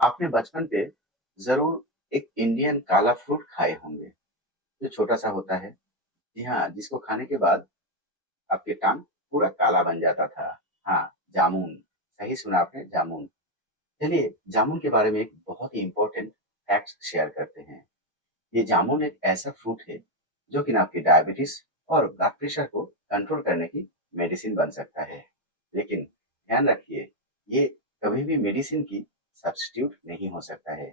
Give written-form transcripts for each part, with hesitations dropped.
आपने बचपन पे ज़रूर एक इंडियन काला फ्रूट खाए होंगे, जो छोटा-सा होता है। जी हाँ, जिसको खाने के बाद आपकी टांग पूरा काला बन जाता था। हाँ, जामुन, सही सुना आपने जामुन। चलिए, जामुन के बारे में एक बहुत ही इम्पोर्टेंट फैक्ट शेयर करते हैं। ये जामुन एक ऐसा फ्रूट है, जो कि ना आपकी डायबिटीज़ और ब्लड प्रेशर को कंट्रोल करने की मेडिसिन बन सकता है। लेकिन ध्यान रखिए, ये कभी भी मेडिसिन की सब्स्टिट्यूट नहीं हो सकता है।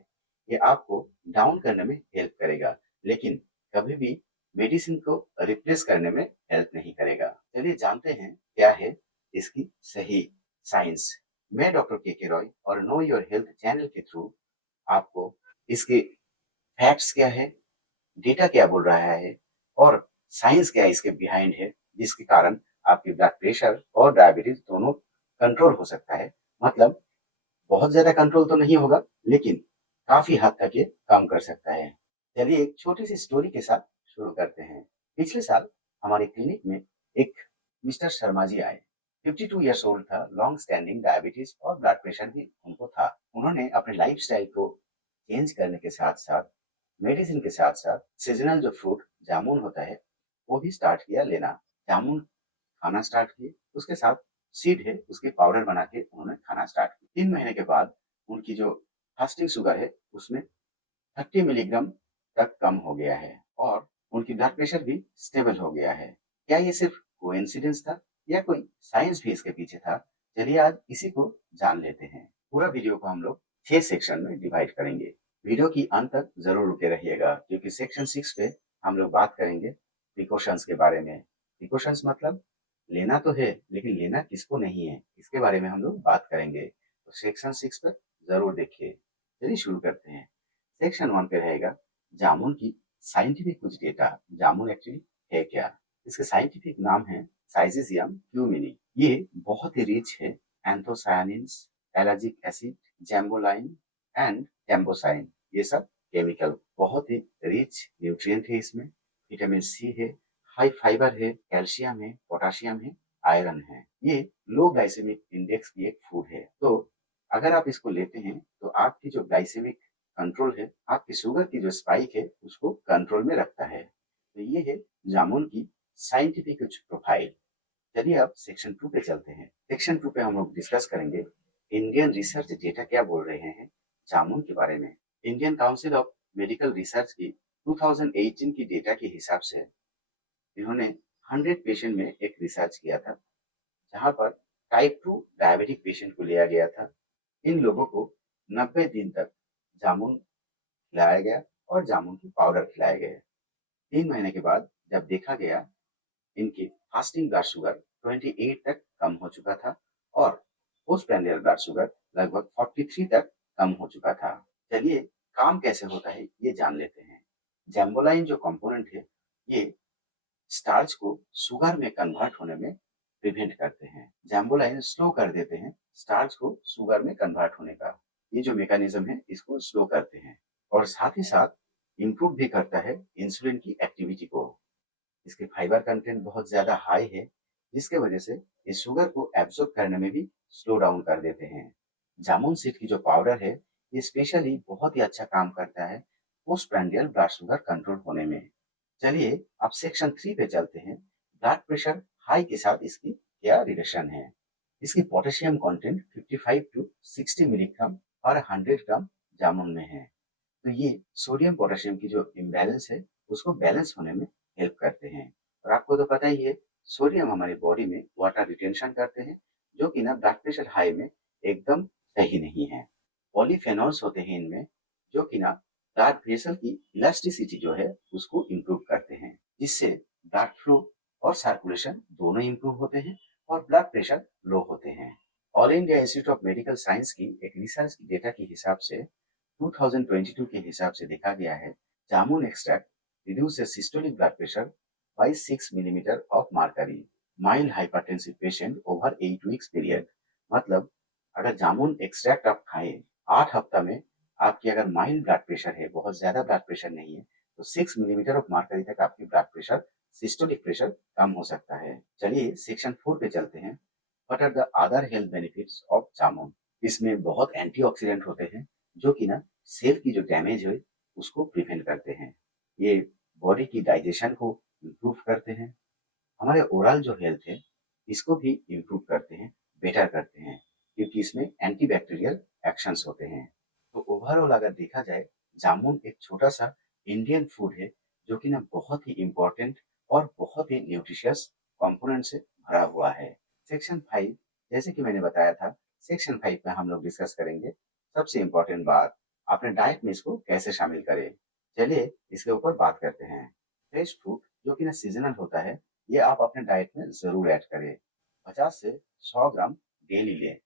ये आपको डाउन करने में हेल्प करेगा, लेकिन कभी भी मेडिसिन को रिप्लेस करने में हेल्प नहीं करेगा। चलिए जानते हैं क्या है इसकी सही साइंस। मैं डॉक्टर के रॉय और नो योर हेल्थ चैनल के थ्रू आपको इसके फैक्ट्स क्या है, डेटा क्या बोल रहा है और साइंस क्या इसके बिहाइंड है, जिसके कारण आपकी ब्लड प्रेशर और डायबिटीज दोनों कंट्रोल हो सकता है। मतलब बहुत ज्यादा कंट्रोल तो नहीं होगा, लेकिन काफी हद तक ये कम कर सकता है। चलिए एक छोटी सी स्टोरी के साथ शुरू करते हैं। पिछले साल हमारे क्लिनिक में एक मिस्टर शर्मा जी आए। 52 ईयर्स ओल्ड था, लॉन्ग स्टैंडिंग डायबिटीज और ब्लड प्रेशर भी उनको था। उन्होंने अपने लाइफस्टाइल को चेंज करने के साथ साथ, मेडिसिन के साथ साथ सीजनल जो फ्रूट जामुन होता है वो भी स्टार्ट किया लेना। जामुन खाना स्टार्ट किए, उसके साथ सीड है उसके पाउडर बना के उन्होंने खाना स्टार्ट किया। 3 महीने के बाद उनकी जो फास्टिंग शुगर है उसमें 30 मिलीग्राम तक कम हो गया है और उनकी ब्लड प्रेशर भी स्टेबल हो गया है। क्या ये सिर्फ कोइंसिडेंस था या कोई साइंस भी इसके पीछे था? चलिए आज इसी को जान लेते हैं। पूरा वीडियो को हम लोग 6 सेक्शन में डिवाइड करेंगे। वीडियो की अंत तक जरूर रुके रहिएगा, क्योंकि सेक्शन 6 पे हम लोग बात करेंगे प्रिकॉशंस के बारे में। प्रिकॉशंस मतलब लेना तो है, लेकिन लेना किसको नहीं है, इसके बारे में हम लोग बात करेंगे। तो सेक्शन 6 पर जरूर देखिए। चलिए शुरू करते हैं। सेक्शन 1 पे रहेगा जामुन की साइंटिफिक कुछ डेटा। जामुन एक्चुअली है क्या? इसके साइंटिफिक नाम है साइजेसियम क्यूमिनी। ये बहुत ही रिच है एंथोसायनिन्स, एलर्जिक एसिड, जैम्बोलाइन एंड टेम्बोसाइन। ये सब केमिकल बहुत ही रिच न्यूट्रिएंट है। इसमें विटामिन सी है, हाई फाइबर है, कैल्शियम है, पोटाशियम है, आयरन है। ये लो ग्लाइसेमिक इंडेक्स की एक फूड है। तो अगर आप इसको लेते हैं तो आपकी जो ग्लाइसेमिक कंट्रोल है, आपकी शुगर की जो स्पाइक है उसको कंट्रोल में रखता है। तो ये है जामुन की साइंटिफिक कुछ प्रोफाइल। चलिए अब सेक्शन 2 पे चलते हैं। सेक्शन 2 पे हम लोग डिस्कस करेंगे इंडियन रिसर्च डेटा क्या बोल रहे हैं जामुन के बारे में। Indian council of medical research की 2018 की डेटा के हिसाब से इन्होंने 100 पेशेंट में एक रिसर्च किया था, जहां पर टाइप 2 डायबिटिक पेशेंट को लिया गया था। इन लोगों को 90 दिन तक जामुन खिलाया गया और जामुन की पाउडर खिलाए गए। 3 महीने के बाद जब देखा गया, इनकी फास्टिंग ब्लड शुगर 28 तक कम हो चुका था और पोस्ट प्राइमरी ब्लड शुगर लगभग 43 तक कम हो चुका था। चलिए काम कैसे होता है ये जान लेते हैं। जैम्बोलाइन जो कंपोनेंट है, ये स्टार्च को शुगर में कन्वर्ट होने में प्रिवेंट करते हैं। जैम्बोलाइन स्लो कर देते हैं स्टार्च को शुगर में कन्वर्ट होने का। ये जो मैकेनिज्म है इसको स्लो करते हैं और साथ ही साथ इम्प्रूव भी करता है इंसुलिन की एक्टिविटी को। इसके फाइबर कंटेंट बहुत ज्यादा हाई है, जिसके वजह से ये शुगर को एब्जॉर्ब करने में भी स्लो डाउन कर देते हैं। जामुन सीड की जो पाउडर है, ये स्पेशली बहुत ही अच्छा काम करता है post prandial blood sugar control होने में। चलिए अब सेक्शन 3 पे चलते हैं। ब्लड प्रेशर हाई के साथ इसकी क्या रिलेशन है? इसकी पोटेशियम कंटेंट 55 टू 60 मिलीग्राम और 100 ग्राम जामुन में है। तो ये सोडियम पोटेशियम की जो इम्बैलेंस है उसको बैलेंस होने में हेल्प करते हैं। और आपको तो पता ही है, सोडियम हमारी बॉडी में वाटर रिटेंशन करते हैं, जो कि ना ब्लड प्रेशर हाई में एकदम सही नहीं है। पॉलीफेनॉल्स होते हैं इनमें, जो कि ना ब्लड वेसल की इलास्टिसिटी जो है उसको इम्प्रूव करते हैं, जिससे ब्लड फ्लो और सर्कुलेशन दोनों इम्प्रूव होते हैं और ब्लड प्रेशर लो होते हैं। All India institute of medical science की एक रिसर्च की डेटा के हिसाब से 2022 के हिसाब से देखा गया है, जामुन extract reduces systolic blood pressure by 6 millimeter of mercury mild hypertensive patient over 8 weeks period। मतलब अगर जामुन एक्सट्रैक्ट आप खाएं 8 हफ्ता में, आपकी अगर माइल्ड ब्लड प्रेशर है, बहुत ज्यादा ब्लड प्रेशर नहीं है, तो 6 मिलीमीटर ऑफ मर्करी तक आपकी ब्लड प्रेशर, सिस्टोलिक प्रेशर कम हो सकता है। चलिए सेक्शन 4 पे चलते हैं। What are the other health benefits of jamun? इसमें बहुत एंटीऑक्सीडेंट होते हैं, जो कि ना सेल की जो डैमेज है उसको प्रिवेंट करते हैं। ये बॉडी की डाइजेशन को इम्प्रूव करते हैं। हमारे ओवरऑल जो हेल्थ है इसको भी इम्प्रूव करते हैं, बेटर करते हैं, क्योंकि इसमें एंटीबैक्टीरियल एक्शंस होते हैं। तो ओवरऑल अगर देखा जाए, जामुन एक छोटा सा इंडियन फूड है जो कि ना बहुत ही इम्पोर्टेंट और बहुत ही न्यूट्रिशियस कंपोनेंट से भरा हुआ है। सेक्शन 5, जैसे कि मैंने बताया था, सेक्शन 5 में हम लोग डिस्कस करेंगे सबसे इम्पोर्टेंट बात, अपने डाइट में इसको कैसे शामिल करें। चलिए इसके ऊपर बात करते हैं। फ्रेश फ्रूट जो कि ना सीजनल होता है, ये आप अपने डाइट में ज़रूर ऐड करें। 50 से 100 ग्राम डेली लें।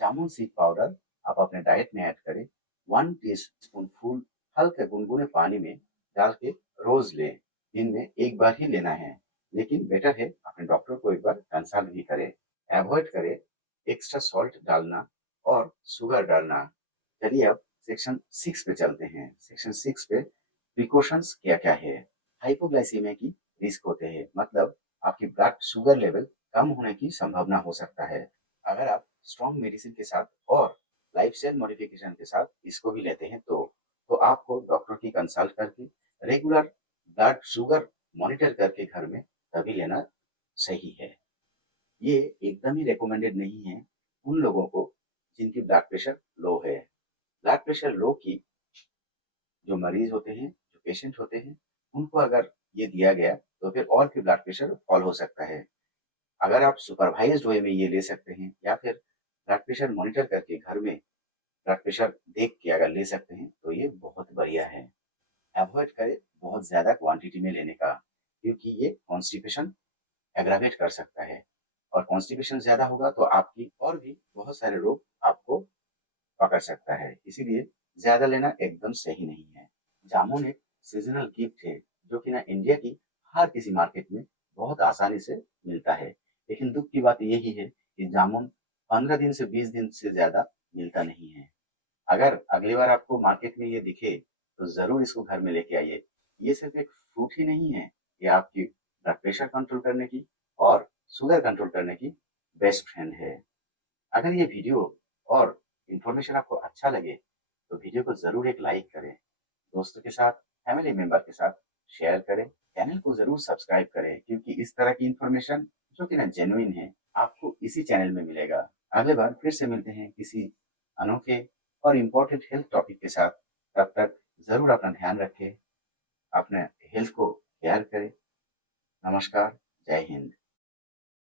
जामुन सीड पाउडर आप अपने डाइट में ऐड करें। 1 टीस्पून फूल हल्के गुनगुने पानी में डाल के रोज लें। दिन में एक बार ही लेना है, लेकिन बेटर है अपने डॉक्टर को एक बार कंसल्ट भी करें। अवॉइड करें एक्स्ट्रा सॉल्ट डालना और शुगर डालना। चलिए अब सेक्शन 6 पे चलते हैं। सेक्शन 6 पे प्रिकॉशंस क्या-क्या है? हाइपोग्लाइसीमिया की रिस्क होते हैं, मतलब आपकी ब्लड शुगर लेवल कम होने की संभावना हो सकता है। अगर आप स्ट्रॉन्ग मेडिसिन के साथ और लाइफस्टाइल मॉडिफिकेशन के साथ इसको भी लेते हैं तो आपको डॉक्टर की कंसल्ट करके रेगुलर ब्लड शुगर मॉनिटर करके घर में तभी लेना सही है। ये एकदम ही रिकमेंडेड नहीं है उन लोगों को जिनकी ब्लड प्रेशर लो है। ब्लड प्रेशर लो की जो मरीज होते हैं, जो पेशेंट होते हैं, उनको अगर ये दिया गया तो फिर और भी ब्लड प्रेशर फॉल हो सकता है। अगर आप सुपरवाइज्ड वे में ये ले सकते हैं या फिर ब्लड प्रेशर मॉनिटर करके घर में ब्लड प्रेशर देख के अगर ले सकते हैं तो ये बहुत बढ़िया है। अवॉइड करें बहुत ज़्यादा क्वांटिटी में लेने का, क्योंकि ये कॉन्स्टिपेशन एग्रावेट कर सकता है और कॉन्स्टिपेशन ज़्यादा होगा तो आपकी और भी बहुत सारे रोग आपको पकड़ सकता है। इसीलिए ज़्यादा लेना एकदम सही नहीं है। जामुन एक सीज़नल गिफ्ट है जो कि ना इंडिया की हर किसी मार्केट में बहुत आसानी से मिलता है। लेकिन दुःख की बात यही है कि जामुन 15 दिन से 20 दिन से ज़्यादा मिलता नहीं है। अगर अगली बार आपको मार्केट में ये दिखे तो ज़रूर इसको घर में लेके आइए। ये सिर्फ़ एक फ्रूट ही नहीं है, ये आपकी ब्लड प्रेशर कंट्रोल करने की और शुगर कंट्रोल करने की बेस्ट फ्रेंड है। अगर ये वीडियो और इन्फॉर्मेशन आपको अच्छा लगे तो वीडियो को ज़रूर एक लाइक करें, दोस्तों के साथ, फैमिली मेंबर के साथ शेयर करें, चैनल को ज़रूर सब्सक्राइब करें, क्योंकि इस तरह की इन्फॉर्मेशन जो कि ना जेन्युइन है आपको इसी चैनल में मिलेगा। अगली बार फिर से मिलते हैं किसी अनोखे और इम्पोर्टेंट हेल्थ टॉपिक के साथ। तब तक ज़रूर अपना ध्यान रखें, अपने हेल्थ को केयर करें। नमस्कार, जय हिंद।